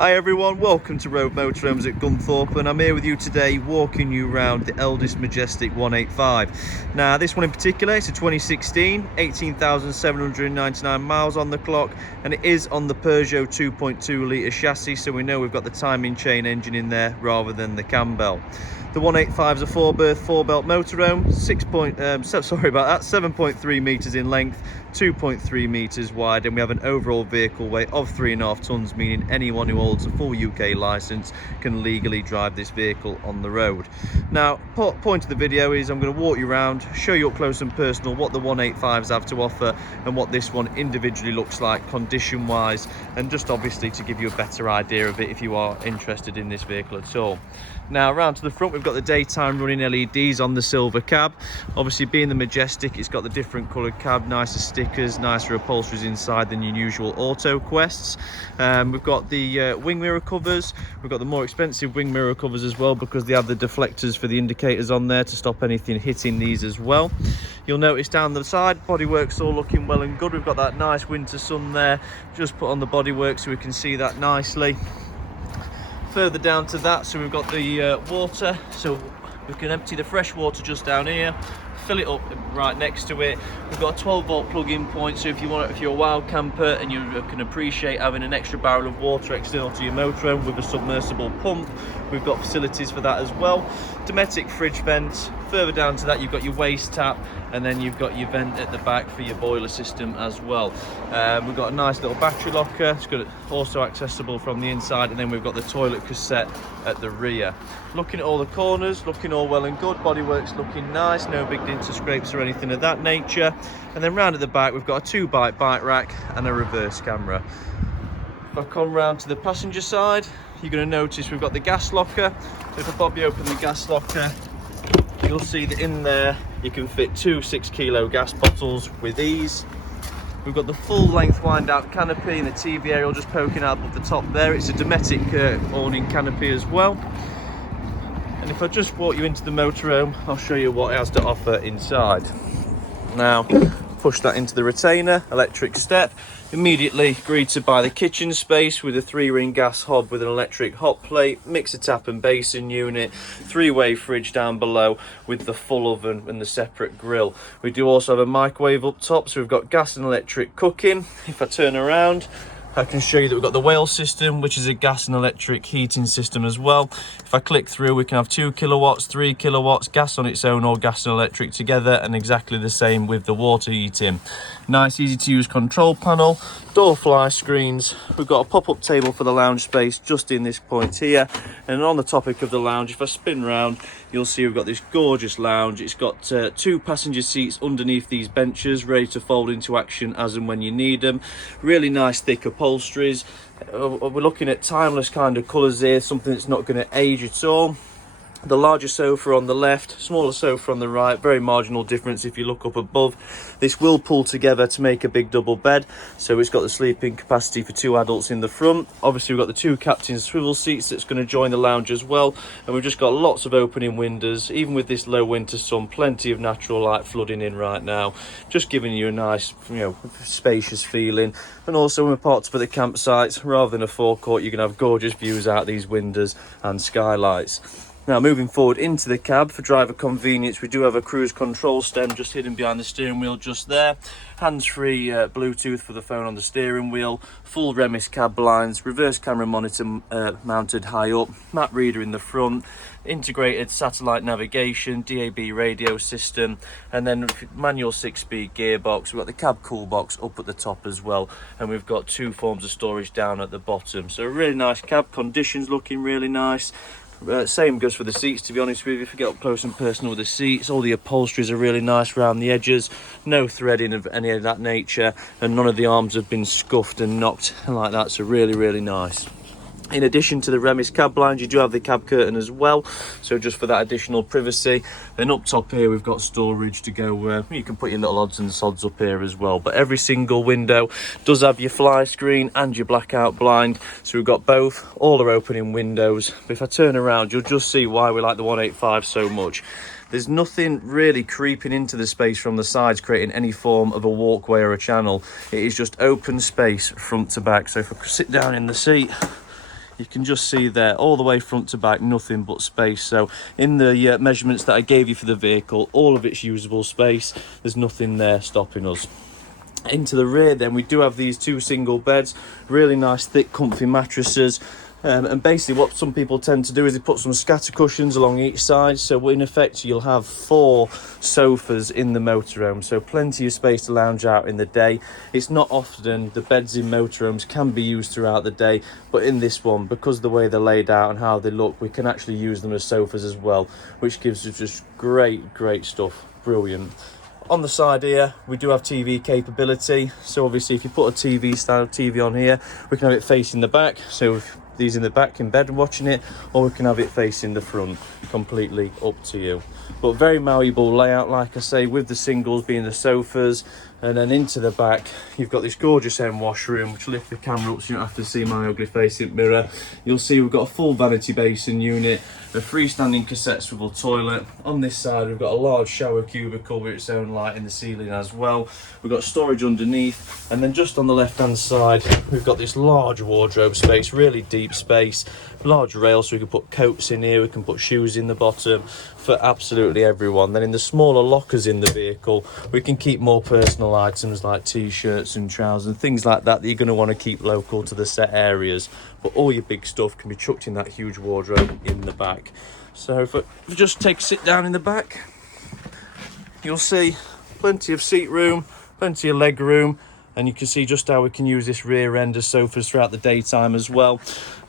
Hi everyone, welcome to Rove Motorhomes at Gunthorpe, and I'm here with you today walking you around the Elddis Majestic 185. Now this one in particular, it's a 2016, 18,799 miles on the clock, and it is on the Peugeot 2.2 litre chassis, so we know we've got the timing chain engine in there rather than the cam bell. The 185 is a 4-berth, 4-belt motorhome, 7.3 metres in length, 2.3 metres wide, and we have an overall vehicle weight of 3.5 tonnes, meaning anyone who holds a full UK licence can legally drive this vehicle on the road. Now, point of the video is I'm going to walk you around, show you up close and personal what the 185s have to offer and what this one individually looks like condition wise, and just obviously to give you a better idea of it if you are interested in this vehicle at all. Now around to the front, we've got the daytime running LEDs on the silver cab. Obviously being the Majestic, it's got the different coloured cab, nicer stickers, nicer upholsteries inside than your usual Auto Quests. We've got the wing mirror covers. We've got the more expensive wing mirror covers as well, because they have the deflectors for the indicators on there to stop anything hitting these as well. You'll notice down the side, bodywork's all looking well and good. We've got that nice winter sun there, just put on the bodywork so we can see that nicely. Further down to that, so we've got the water, so we can empty the fresh water just down here, fill it up right next to it. We've got a 12-volt plug-in point, so if you're a wild camper and you can appreciate having an extra barrel of water external to your motorhome with a submersible pump, we've got facilities for that as well. Dometic fridge vents. Further down to that, you've got your waste tap, and then you've got your vent at the back for your boiler system as well. We've got a nice little battery locker. It's got also accessible from the inside, and then we've got the toilet cassette at the rear. Looking at all the corners, looking all well and good. Bodywork's looking nice, no big dents or scrapes or anything of that nature. And then round at the back, we've got a 2-bike bike rack and a reverse camera. If I come round to the passenger side, you're going to notice we've got the gas locker. So if I bob you open the gas locker, you'll see that in there you can fit 2 6-kilo gas bottles with ease. We've got the full length wind out canopy and the TV aerial just poking out above the top there. It's a Dometic awning canopy as well. And if I just walk you into the motorhome, I'll show you what it has to offer inside. Now, push that into the retainer, electric step, immediately greeted by the kitchen space with a 3-ring gas hob with an electric hot plate, mixer tap and basin unit, 3-way fridge down below with the full oven and the separate grill. We do also have a microwave up top, so we've got gas and electric cooking. If I turn around, I can show you that we've got the whale system, which is a gas and electric heating system as well. If I click through, we can have 2 kilowatts, 3 kilowatts, gas on its own or gas and electric together, and exactly the same with the water heating. Nice, easy to use control panel, door fly screens. We've got a pop-up table for the lounge space just in this point here. And on the topic of the lounge, if I spin round, you'll see we've got this gorgeous lounge. It's got 2 passenger seats underneath these benches, ready to fold into action as and when you need them. Really nice thick upholsteries. We're looking at timeless kind of colours here, something that's not going to age at all. The larger sofa on the left, smaller sofa on the right, very marginal difference if you look up above. This will pull together to make a big double bed, so it's got the sleeping capacity for 2 adults in the front. Obviously we've got the 2 captain's swivel seats that's going to join the lounge as well, and we've just got lots of opening windows. Even with this low winter sun, plenty of natural light flooding in right now, just giving you a nice, spacious feeling. And also when we're parked up at the campsites, rather than a forecourt, you can have gorgeous views out these windows and skylights. Now moving forward into the cab for driver convenience, we do have a cruise control stem just hidden behind the steering wheel just there. Hands-free Bluetooth for the phone on the steering wheel, full Remis cab blinds, reverse camera monitor mounted high up, map reader in the front, integrated satellite navigation, DAB radio system, and then manual 6-speed gearbox. We've got the cab cool box up at the top as well, and we've got 2 forms of storage down at the bottom. So a really nice cab, conditions looking really nice. Same goes for the seats, to be honest with you. If you get up close and personal with the seats, all the upholsteries are really nice around the edges, no threading of any of that nature, and none of the arms have been scuffed and knocked like that, so really nice. In addition to the Remis cab blinds, you do have the cab curtain as well, so just for that additional privacy. Then up top here we've got storage to go, you can put your little odds and sods up here as well. But every single window does have your fly screen and your blackout blind, so we've got both. All are opening windows. But if I turn around, you'll just see why we like the 185 so much. There's nothing really creeping into the space from the sides, creating any form of a walkway or a channel. It is just open space front to back. So if I sit down in the seat, you can just see there all the way front to back, nothing but space. So in the measurements that I gave you for the vehicle, all of its usable space, there's nothing there stopping us. Into the rear then, we do have these 2 single beds, really nice thick comfy mattresses, and basically what some people tend to do is they put some scatter cushions along each side, so in effect you'll have 4 sofas in the motorhome, so plenty of space to lounge out in the day. It's not often the beds in motorhomes can be used throughout the day, but in this one, because of the way they're laid out and how they look, we can actually use them as sofas as well, which gives us just great stuff. Brilliant. On the side here, we do have TV capability. So obviously if you put a TV style TV on here, we can have it facing the back. So if these in the back in bed watching it, or we can have it facing the front, completely up to you. But very malleable layout, like I say, with the singles being the sofas. And then into the back, you've got this gorgeous washroom, which lift the camera up so you don't have to see my ugly face in mirror. You'll see we've got a full vanity basin unit, a freestanding cassette swivel toilet. On this side, we've got a large shower cubicle with its own light in the ceiling as well. We've got storage underneath, and then just on the left-hand side, we've got this large wardrobe space, really deep space, large rail, so we can put coats in here, we can put shoes in the bottom for absolutely everyone. Then in the smaller lockers in the vehicle, we can keep more personal items like t-shirts and trousers and things like that you're going to want to keep local to the set areas, but all your big stuff can be chucked in that huge wardrobe in the back. So if we just take a sit down in the back, you'll see plenty of seat room, plenty of leg room, and you can see just how we can use this rear end as sofas throughout the daytime as well.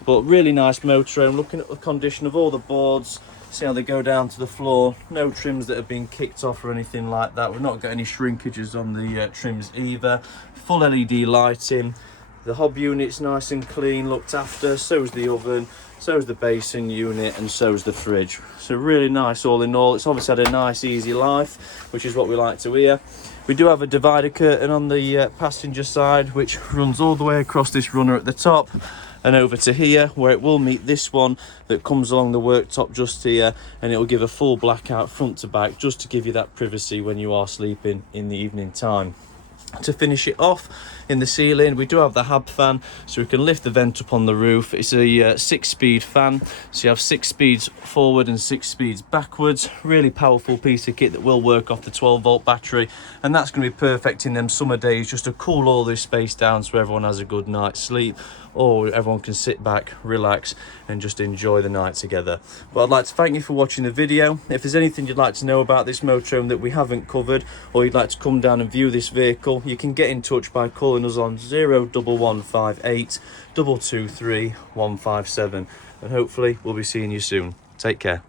But really nice motorhome. Looking at the condition of all the boards, see how they go down to the floor, no trims that have been kicked off or anything like that. We've not got any shrinkages on the trims either. Full LED lighting, the hob unit's nice and clean, looked after, so is the oven, so is the basin unit, and so is the fridge. So really nice all in all. It's obviously had a nice easy life, which is what we like to hear. We do have a divider curtain on the passenger side, which runs all the way across this runner at the top and over to here, where it will meet this one that comes along the worktop just here, and it will give a full blackout front to back, just to give you that privacy when you are sleeping in the evening time. To finish it off, in the ceiling we do have the hab fan, so we can lift the vent up on the roof. It's a 6-speed fan, so you have 6 speeds forward and 6 speeds backwards. Really powerful piece of kit that will work off the 12-volt battery, and that's going to be perfect in them summer days just to cool all this space down so everyone has a good night's sleep, or everyone can sit back, relax and just enjoy the night together. But I'd like to thank you for watching the video. If there's anything you'd like to know about this motorhome that we haven't covered, or you'd like to come down and view this vehicle, you can get in touch by calling us on 01158 223 157, and hopefully we'll be seeing you soon. Take care.